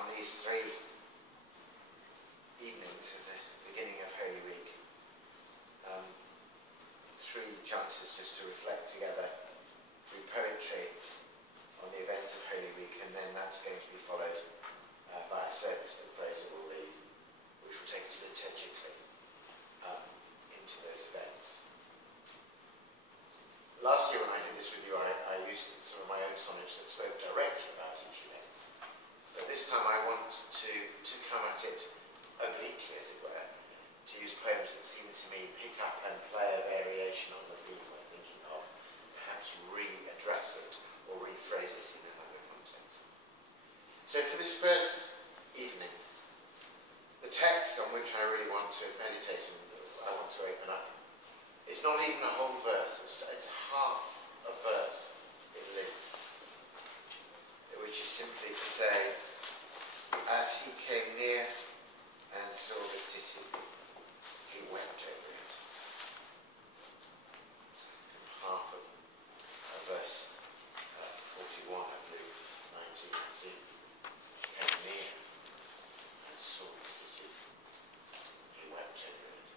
on these 3 evenings of the beginning of Holy Week. 3 chances just to reflect together through poetry on the events of Holy Week, and then that's going to be followed by a service that Fraser will lead, which will take us liturgically into those events. Last year when I did this with you, I used some of my own sonnets that spoke directly about each event. But this time I want to come at it obliquely, as it were, to use poems that seem to me pick up and play a variation on the theme we're thinking of, perhaps readdress it or rephrase it in another context. So for this first evening, the text on which I really want to meditate and I want to open up, it's not even a whole verse, it's half a verse in length, which is simply to say, as he came near and saw the city, he wept over it. It's half of verse 41 of Luke 19. See, he came near and saw the city, he wept over it.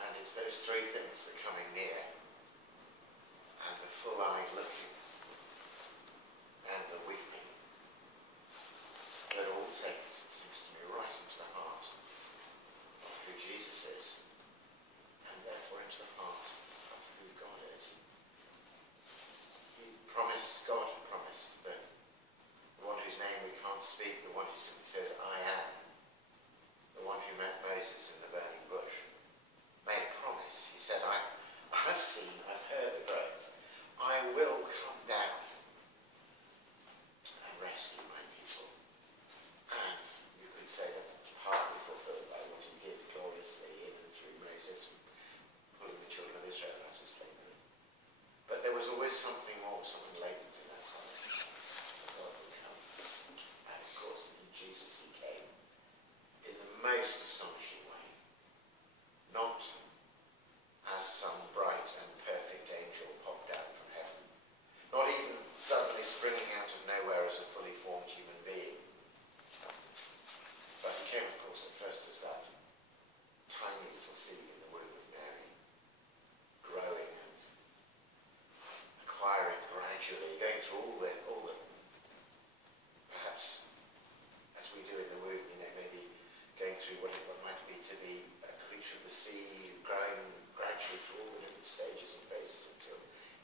And it's those 3 things, the coming near, and the full-eyed looking, and the weeping, that all take us, it seems to me, right into the heart of who Jesus is, and therefore into the heart of who God is. God promised that the one whose name we can't speak, the one who simply says, I am, the one who met Moses in the burning bush, made a promise. He said, I've seen, I've heard the groans, I will come down and rescue my people. And you could say that was partly fulfilled by what he did gloriously in and through Moses, pulling the children of Israel out of slavery. But there was always something more, something latent in that promise. God would come. And of course, in Jesus he came in the most astonishing way. Not as some bright and perfect angel popped down from heaven. Not even suddenly springing out of nowhere as a fully formed human being. But he came, of course, at first as that tiny little seed in the womb of Mary, growing and acquiring gradually, going through all the perhaps as we do in the womb, maybe going through what might be to be a creature of the sea, growing gradually through all the different stages and phases until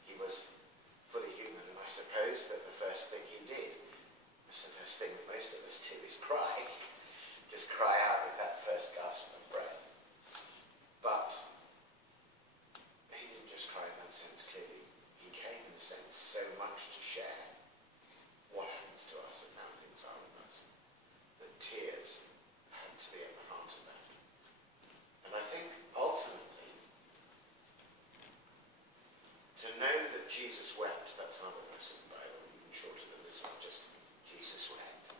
he was fully human. And I suppose that the first thing he did was the first thing that most of us do, is cry. Just cry out with that first gasp of breath. But he didn't just cry in that sense clearly. He came in a sense so much to share what happens to us and how things are with us, that tears had to be at the heart of that. And I think ultimately, to know that Jesus wept, that's another verse in the Bible, even shorter than this one, just Jesus wept,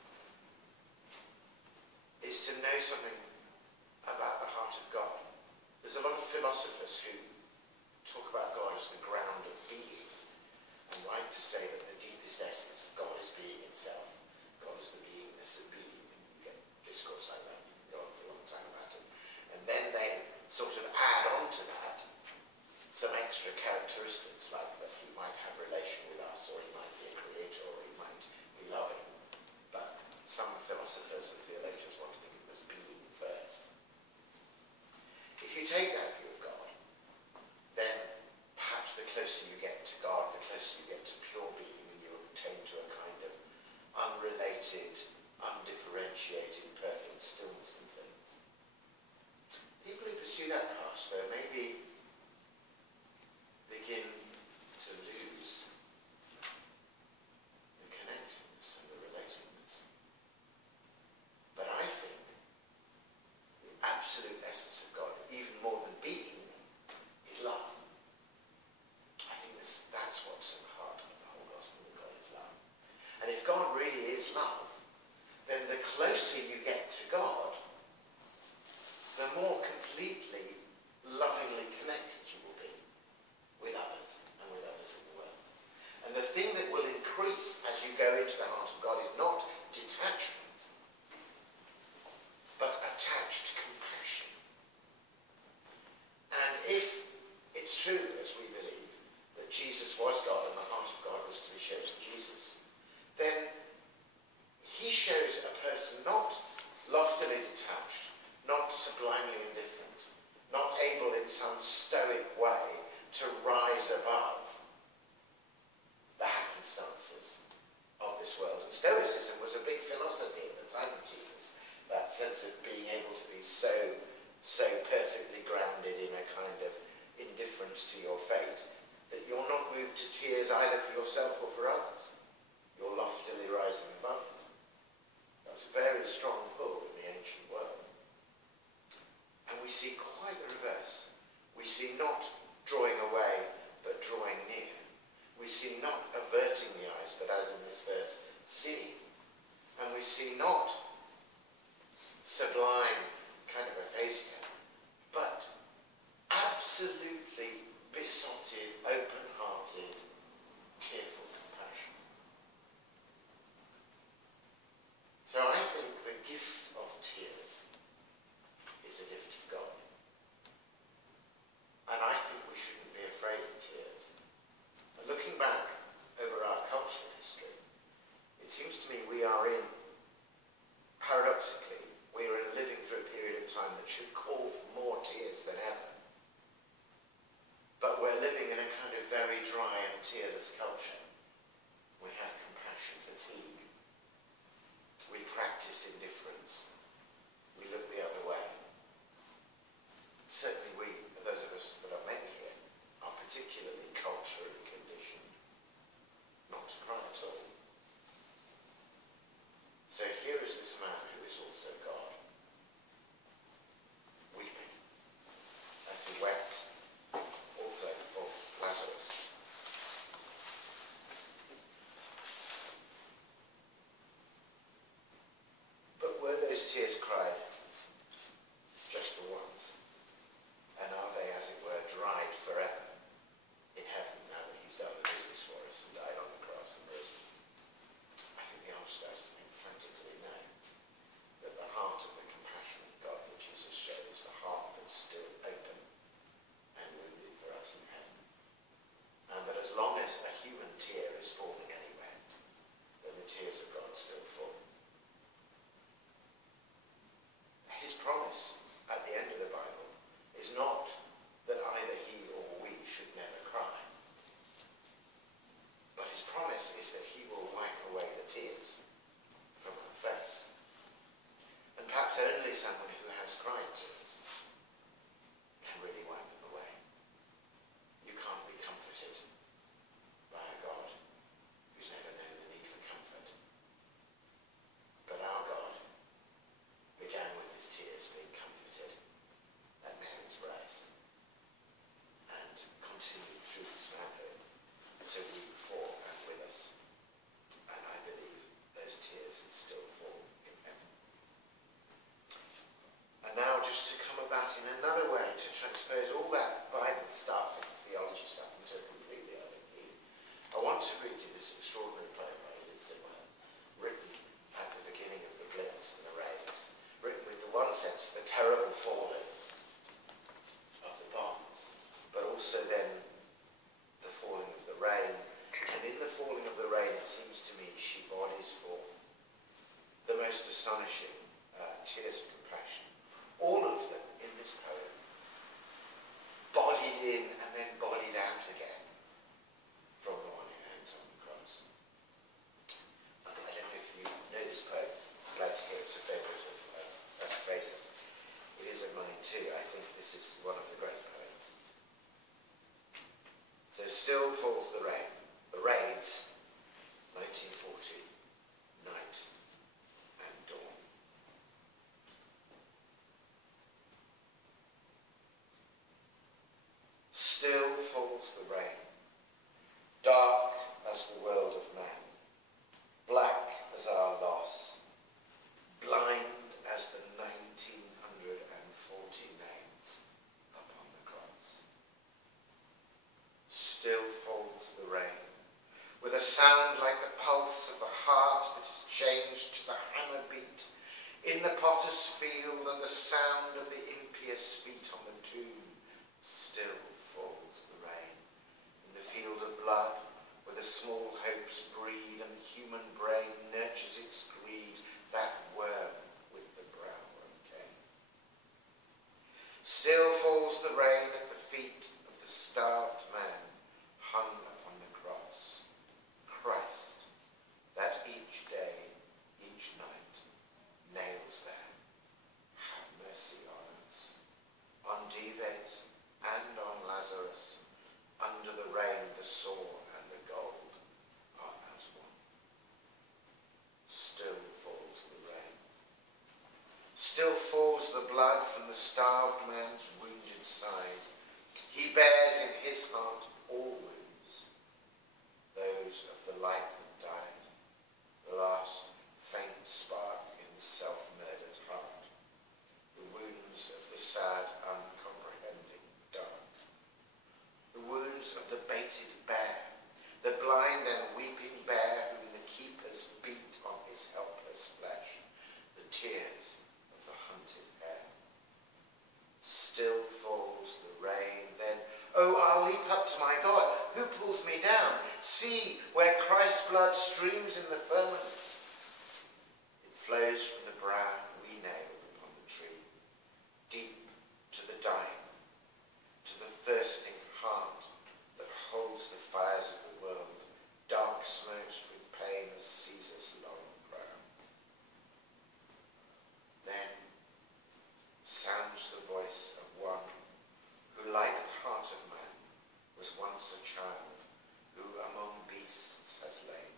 is to know something about the heart of God. There's a lot of philosophers who talk about God as the ground of being, and like to say that the deepest essence of God is being itself. God is the beingness of being. And you get discourse like that, you can go on for a long time about it. And then they sort of add on to that some extra characteristics, like that he might have relation with us, or he might be a creator, or he might be loving. But some philosophers and theologians want to think of him as being first. If you take that view of God, then perhaps the closer you get to God, the closer you get to pure being, and you attain to a kind of unrelated, undifferentiated, perfect stillness and things. People who pursue that path, though, maybe begin to lose the connectedness and the relatedness. But I think the absolute essence of God, even more than being, is love. I think that's what's at the heart of the whole gospel, that God is love. And if God really is love, then the closer you get to God, the more completely, lovingly connected you will be with others and with others in the world. And the thing that will increase as you go into the heart of God is not so perfectly grounded in a kind of indifference to your fate that you're not moved to tears either for yourself or for others. You're loftily rising above them. That's a very strong pull in the ancient world. And we see quite the reverse. We see not drawing away, but drawing near. We see not averting the eyes, but as in this verse, seeing. And we see not sublime kind of aphasia, but absolutely besotted, open-hearted, tearful compassion. So I think the gift of tears is a gift of God. And I think we shouldn't be afraid of tears. And looking back over our cultural history, it seems to me we are in, paradoxically, we are living through a period of time that should call for more tears than ever. But we're living in a kind of very dry and tearless culture. We have compassion fatigue. We practice indifference. We look the other way. Certainly we, those of us that are many here, are particularly culturally conditioned not to cry at all. So here is this man who is also God, weeping as he wept also for Lazarus. But were those tears cried just for once? And are they, as it were, dried forever in heaven now that he's done the business for us and died on the cross and risen? I think the answer to that is emphatically no. That the heart of the compassion of God that Jesus showed is the heart that's still open and wounded for us in heaven. And that as long as a human tear is falling anywhere, then the tears of God still fall. His promise at the end of the Bible is not that either he or we should never cry. But his promise is that he will wipe away the tears from our face. And perhaps only someone who has cried tears can really wipe them away. You can't be comforted by a God who's never known the need for comfort. But our God began with his tears being comforted at Mary's breast and continued through his manhood to weep for and with us. And I believe those tears still fall in heaven. And now just to come about in another way to transpose all that Bible stuff and theology stuff into a completely other key, I want to read you this extraordinary poem by Edith Sitwell, written at the beginning of the Blitz and the Raids, written with the one sense of the terrible falling of the bombs, but also then the falling of the rain. And in the falling of the rain, it seems to me, she bodies forth the most astonishing tears of compassion. All of them in this poem, bodied in and then bodied out again from the one who hangs on the cross. I don't know if you know this poem. I'm glad to hear it's a favourite of Fraser's. It is of mine too. I think this is one of the great poets. So still falls the rain. The Raids, 1940, night and dawn. Still falls the rain, dark as the world of man, black as our loss, blind as the 1940 names upon the cross. Still falls the rain, with a sound like the pulse of the heart that is changed to the hammer beat in the potter's field, and the sound of the impious feet on the tomb. Still falls the rain, in the field of blood, where the small hopes breed, and the human brain nurtures its greed, that worm with the brow of Cain. Still falls the rain at the feet of the starved man, hung upon the cross. Christ, that each day, each night, nails there, have mercy on streams in the firmament. It flows from the brow we nailed upon the tree, deep to the dying, to the thirsting heart that holds the fires of the world, dark smirched with pain as Caesar's long brow. Then sounds the voice of one who, like the heart of man, was once a child, who among beasts has lain.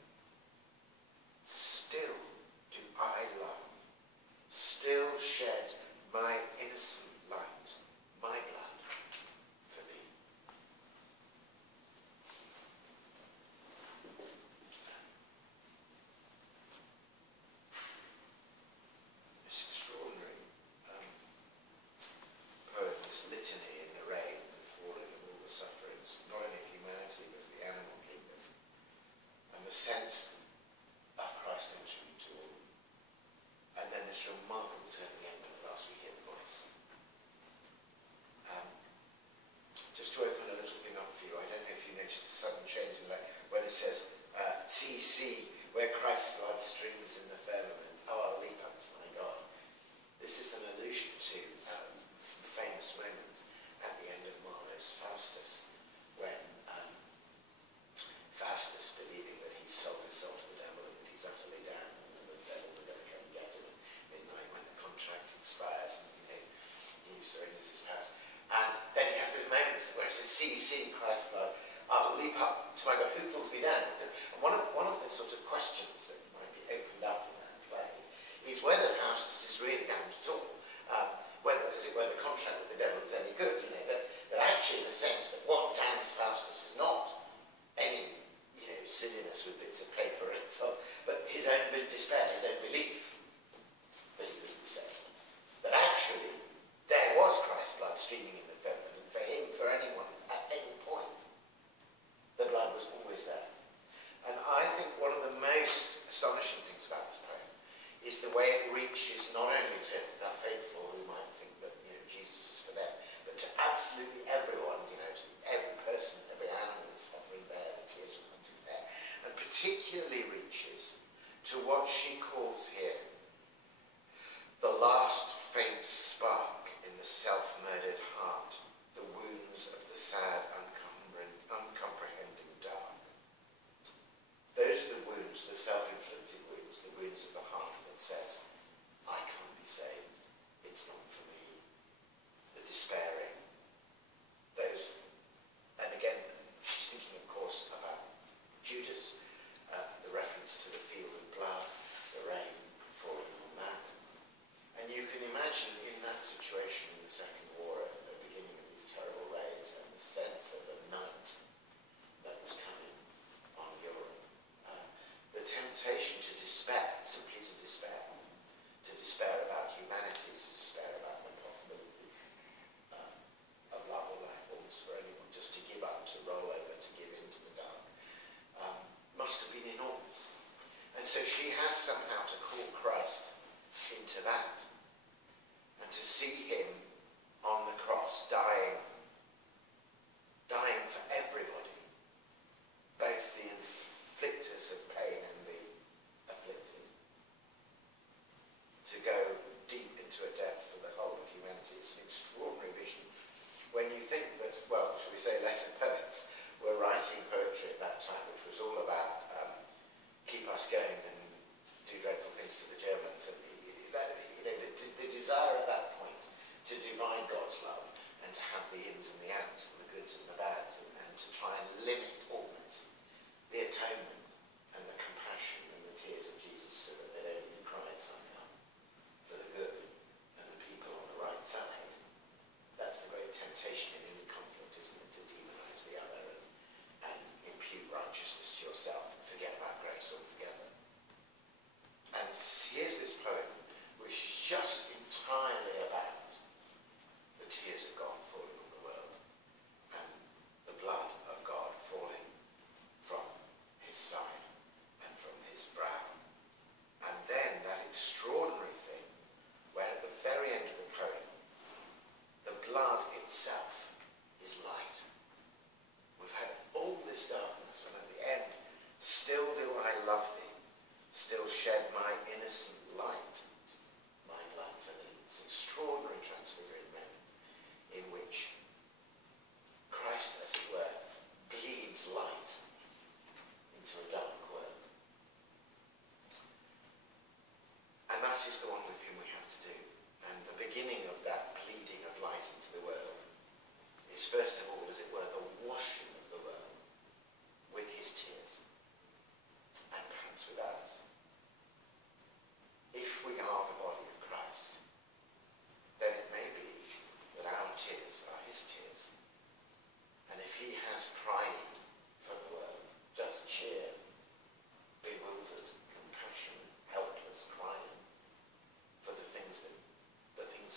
Still do I love, still shed my innocent light, my blood, for thee. This extraordinary poem, this litany in the rain and falling of all the sufferings, not only of humanity but of the animal kingdom, and the sense of Christ entering into all. And then this remarkable turn at the end of last we hear the voice. Just to open a little thing up for you, I don't know if you noticed the sudden change in that when it says, see, where Christ's blood streams in the firmament. Oh, I'll leap up to my God. This is an allusion to the famous moment at the end of Marlowe's Faustus, when Faustus, believing that he's sold his soul to the devil and that he's utterly down, and the devil's going to come and get him at midnight when the contract expires, and he surrenders his powers. And then you have this moment where it says, see, Christ's blood, I'll leap up to my God, who pulls me down? And one of the sort of questions that might be opened up in that play is whether Faustus is really damned at all. Whether the contract with the devil is any good, that actually in the sense that what damns Faustus is not any, silliness with bits of paper and so on, but his own despair, his own belief that he couldn't be saved. That actually there was Christ's blood streaming in the firmament, and for him, for anyone, at any point, the blood was always there. And I think one of the most astonishing things about this poem is the way it reaches not only to the faithful who might think that Jesus is for them, but to absolutely everyone, to every person, every animal is suffering there, the tears will come to bear, and particularly reaches to what she calls here the last faint spark in the self-murdered heart, the wounds of the sad, uncomprehending dark. Those are the wounds, the self-inflicted wounds, the wounds of the heart that says, I can't be saved, it's not for me. The despairing, those, and again, she's thinking, of course, about Judas, the reference to the field of blood, the rain falling on that. And you can imagine in that situation in the Second War, at the beginning of these terrible raids, and the sense of the night that was coming on Europe, the temptation to despair, simply to despair about humanity, to despair about the possibilities of love or life, almost for anyone, just to give up, to roll over, to give in to the dark, must have been enormous. And so she has somehow to call Christ into that, and to see him on the cross, dying for everybody, both the inflictors of pain and the afflicted, to go deep into a depth for the whole of humanity. It's an extraordinary vision. When you think that, well, shall we say lesser poets were writing poetry at that time, which was all about keep us going and do dreadful things to the Germans, and the desire at that point to divide God's love and to have the ins and the outs and the goods and the bads, and to try and limit almost the atonement and the compassion innocent light, my blood for thee. It's an extraordinary transfiguring moment in which Christ, as it were, bleeds light into a dark world. And that is the one with whom we have to do. And the beginning of that bleeding of light into the world is first of all, as it were, the washing of the world with his tears, and perhaps with ours. If we are the body of Christ, then it may be that our tears are his tears. And if he has crying for the world, just cheer, bewildered, compassionate, helpless, crying for the things of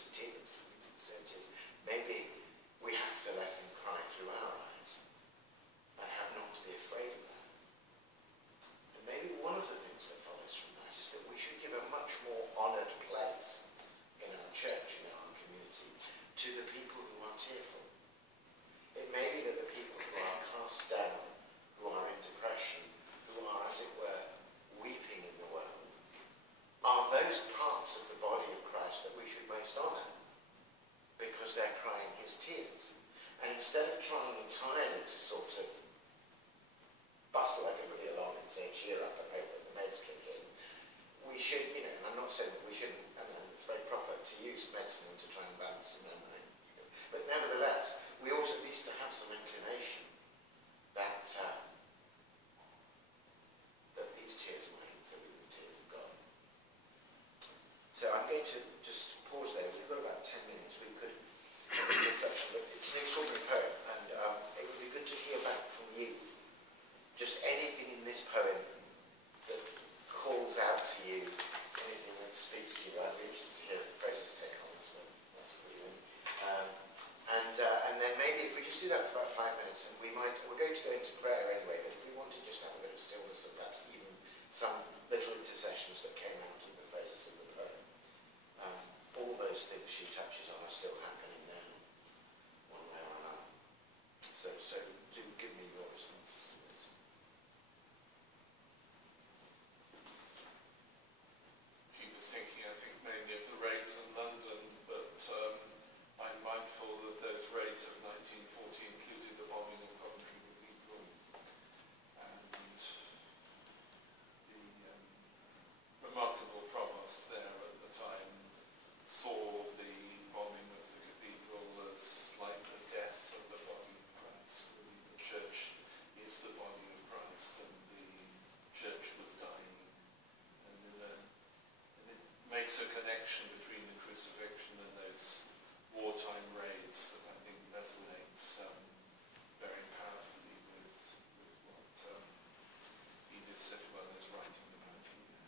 tears, the things that send tears, maybe we have to let him cry through our eyes and have not to be afraid of that. And maybe one of the things that follows from that is that we should give a much more honoured place in our church, in our community, to the people who are tearful. It may be that the people who are cast down, who are in depression, who are, as it were, weeping in the world, are those parts of the body of Christ that we should most honour, because they're crying his tears. And instead of trying entirely to sort of bustle everybody along and say, cheer up and hope that the meds kick in, we should, and I'm not saying that we shouldn't, and it's very proper to use medicine to try and balance the mind, but nevertheless, we ought at least to have some inclination that that these tears might also be the tears of God. So I'm going to just pause there. We've got about 10 minutes. We could reflection, but it's an extraordinary poem, and it would be good to hear back from you. Just anything in this poem that calls out to you, anything that speaks to you. I'd be interested to hear Fraser's take on this one. That's brilliant. And then maybe if we just do that for about 5 minutes, and we're going to go into prayer anyway, but if we want to just have a bit of stillness and perhaps even some little intercessions that came out of the phrases of the poem. All those things she touches on are still happening now, one way or another. So do give me your responses to this. She was thinking, I think, mainly of the raids in London, but I'm mindful that those raids of 1940 included the bombing of Coventry Cathedral, and the remarkable provost there at the time saw the bombing of the cathedral as like the death of the body of Christ. The church is the body of Christ, and the church was dying. And it makes a connection between the crucifixion and those wartime raids that I think resonates very powerfully with what Edith Sitwell is writing about here.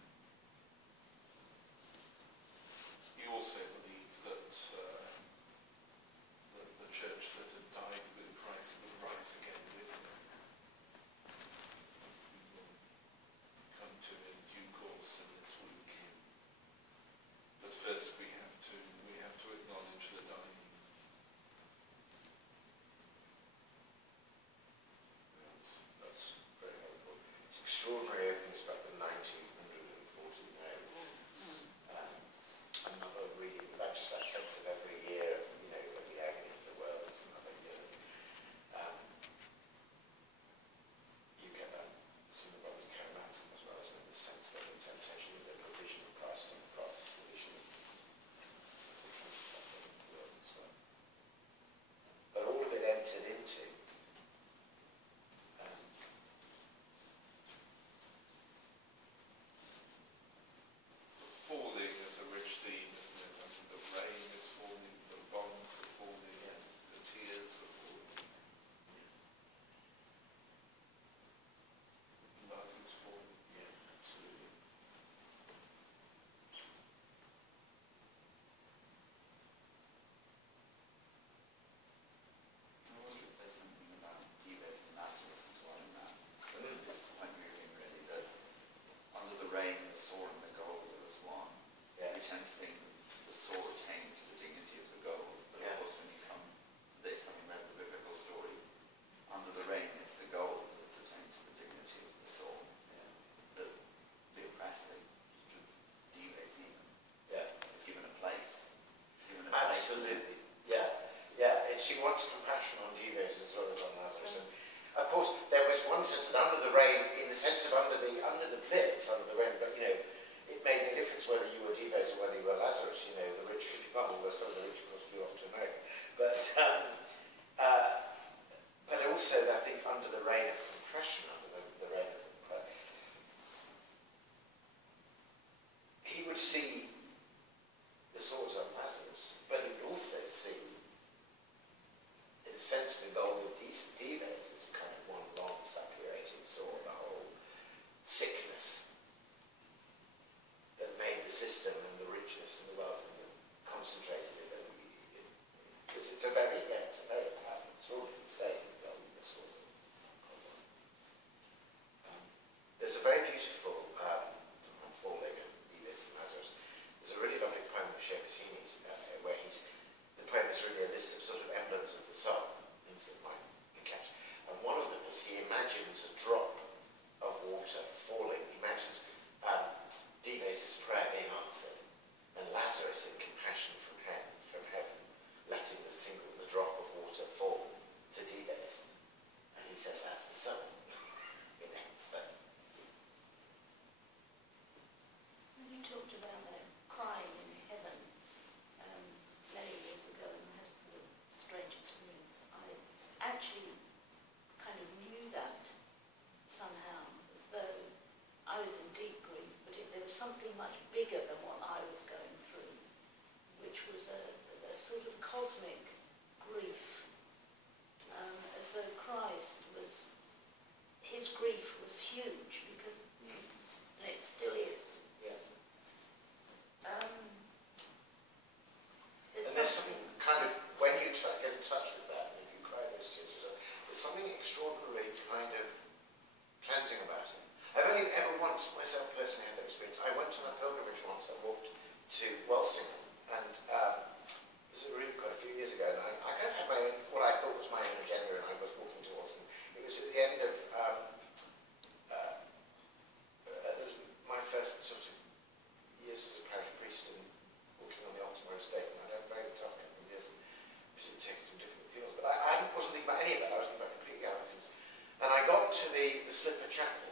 He also believed that the church that had died with Christ would rise again with him. We will come to in due course in this week. But first we have to acknowledge the dying. That's very helpful. It's extraordinary see the swords on Lazarus, but he would also see, in a sense, the golden dives as kind of one long suppurating sword, a whole sickness that made the system and the richness and the wealth and the concentrated it. It's a very powerful sword, you say, the golden sword. There's a very beautiful falling and Dives and Lazarus. There's a really lovely poem of Scherbetini's where the poem is really a list of sort of emblems of the soul, things that might encapsulate. And one of them is he imagines a drop of water falling. He imagines Dives' prayer being answered, and Lazarus in compassion from heaven, letting the drop of water fall to Dives. And he says that's the soul. When you talked about that crying in heaven many years ago, and I had a sort of strange experience, I actually kind of knew that somehow, as though I was in deep grief, but there was something much bigger than what I was going through, which was a sort of cosmic grief, as though his grief was huge, because, and it still is. Yeah. And there's something kind of, when you get in touch with that, and if you cry those tears, there's something extraordinarily kind of cleansing about it. I've only ever once myself personally had that experience. I went on a pilgrimage once. I walked to Walsingham, and this was really quite a few years ago, and I kind of had my own, what I thought was my own agenda, and I was walking to Walsingham. It was at the end of my first sort of years as a parish priest and walking on the Altamore estate, and I'd had a very tough couple of years, and taking some different fields, but I wasn't thinking about any of that. I was thinking about completely other things. And I got to the Slipper Chapel,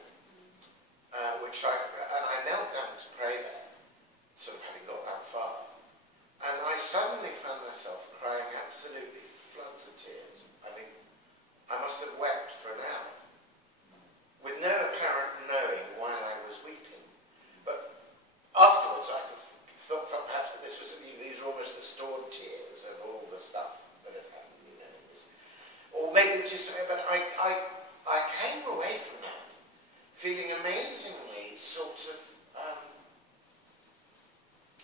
and I knelt down to pray there, sort of having got that far. And I suddenly found myself crying absolutely floods of tears. I mean, I must have wept for an hour, with no apparent knowing why I was weeping. But afterwards, I thought perhaps that these were almost the stored tears of all the stuff that had happened, or maybe it was just. But I came away from that feeling amazingly sort of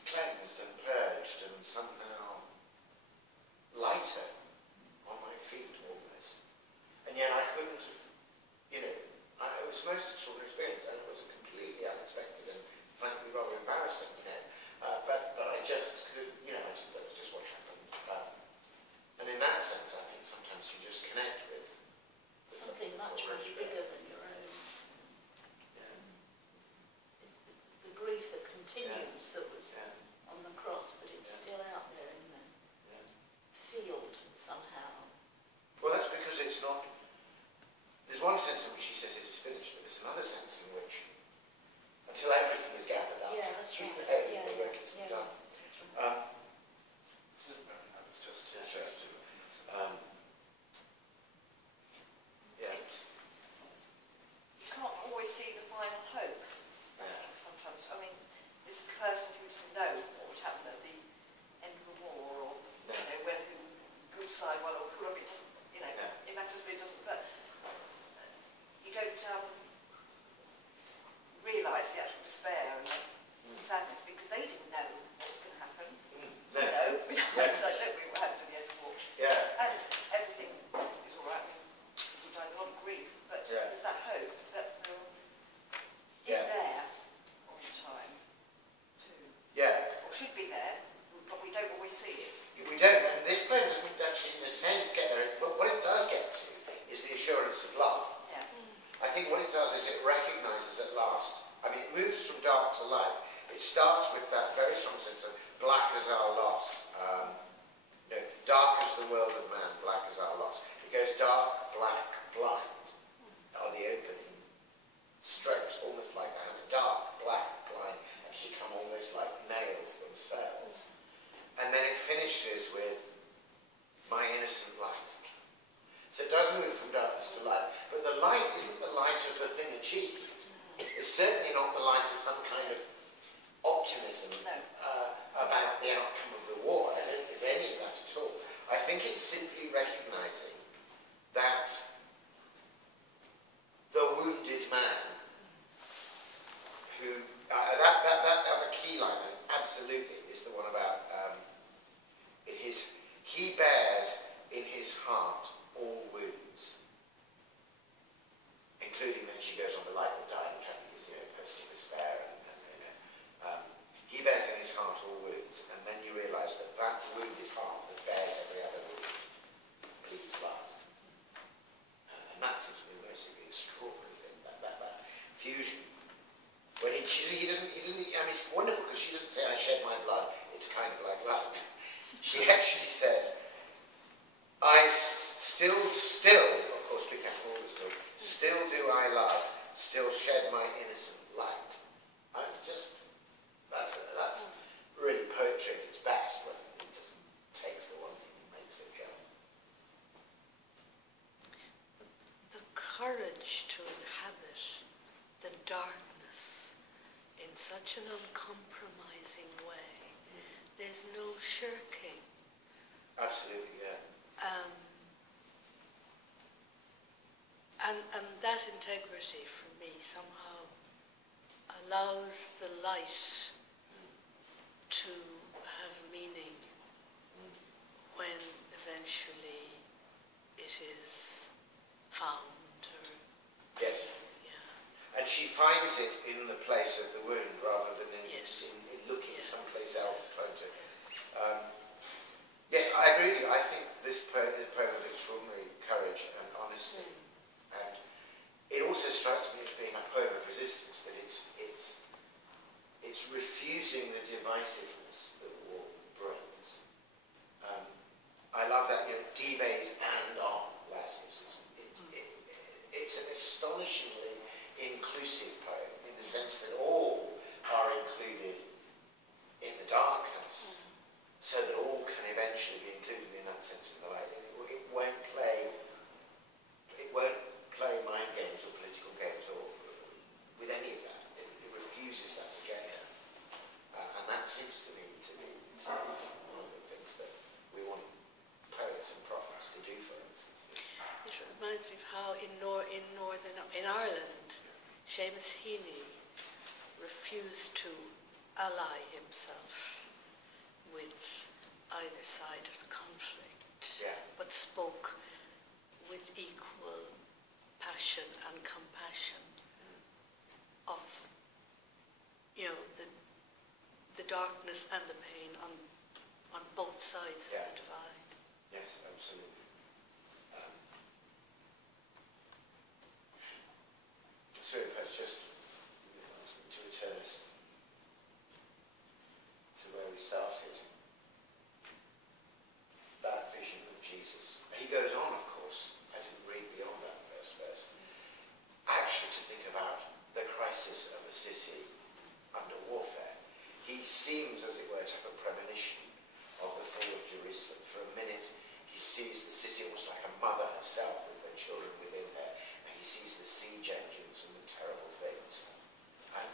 cleansed and purged and somehow lighter on my feet almost. And yet I couldn't have, it was the most extraordinary experience, and it was completely unexpected and frankly rather embarrassing, but I just could, that was just what happened. And in that sense, I think sometimes you just connect with something much bigger than your own. Yeah. It's the grief that continues, that was on the cross, but it's still out there in the field somehow. Well, that's because it's not. There's one sense in which he says it is finished, but there's another sense in which, until everything is gathered up, the work isn't done. I was just You can't always see the final hope. Sometimes, I mean, this person who didn't know what would happen at the end of the war, or whether good side won or poor, it doesn't. It matters, but it doesn't. But you don't realise the actual despair and the sadness, because they didn't know what was going to happen. So don't we what happened at the end of the war? Yeah. And everything is all right. I mean, people died a lot of grief, but there's that hope that is there all the time too. Yeah. Or should be there, but we don't always see it. We don't, and this poem doesn't actually, in a sense, get there. But what it does get to is the assurance of love. Yeah. I think what it does is it recognises at last. I mean, it moves from dark to light. It starts with that very strong sense of black as our loss. Dark as the world of man, black as our loss. It goes dark, black, blind are the opening strokes, almost like that. Dark, black, blind, actually come almost like nails themselves. And then it finishes with my innocent light. So it does move from darkness to light, but the light isn't the light of the thing achieved. It's certainly not the light of some kind of optimism absolutely is the one about he bears in his heart all wounds, including when she goes on the light that died, which I think is personal despair, and he bears in his heart all wounds, and then you realise that that wounded heart that bears every other wound bleeds blood, and that seems to be the most extraordinary thing, that fusion. When he doesn't. I mean, it's wonderful because she doesn't say, "I shed my blood." It's kind of like light. She actually says, "I still, of course, be careful all this still do I love, still shed my innocent light." That's really poetry at its best when it just takes the one thing and makes it go. The courage to inhabit the darkness in such an uncompromising way. There's no shirking. Absolutely, yeah. And that integrity for me somehow allows the light to have meaning when eventually it is found. Yes. Yeah. And she finds it in the place of the wound rather than in looking someplace else, trying to... yes, I agree with you. I think this poem is of extraordinary courage and honesty. And it also strikes me as being a poem of resistance, that it's refusing the divisiveness that war brings. I love that, dives and on, Lazarus. It's an astonishingly inclusive poem in the sense that all are included in the darkness, so that all can eventually be included in that sense of the light. It won't play mind games or political games or with any of that. It refuses that agenda, and that seems to me to be one of the things that we want poets and prophets to do for us. It reminds me of how in Ireland, Seamus Heaney refused to ally himself with either side of the conflict, but spoke with equal passion and compassion of the darkness and the pain on both sides of the divide. Yes, absolutely. So perhaps just to return us to where we started, that vision of Jesus. He goes on, of course. I didn't read beyond that first verse. Actually, to think about the crisis of a city under warfare. He seems, as it were, to have a premonition of the fall of Jerusalem. For a minute, he sees the city almost like a mother herself with her children within her. And he sees the siege engines and the terrible things. And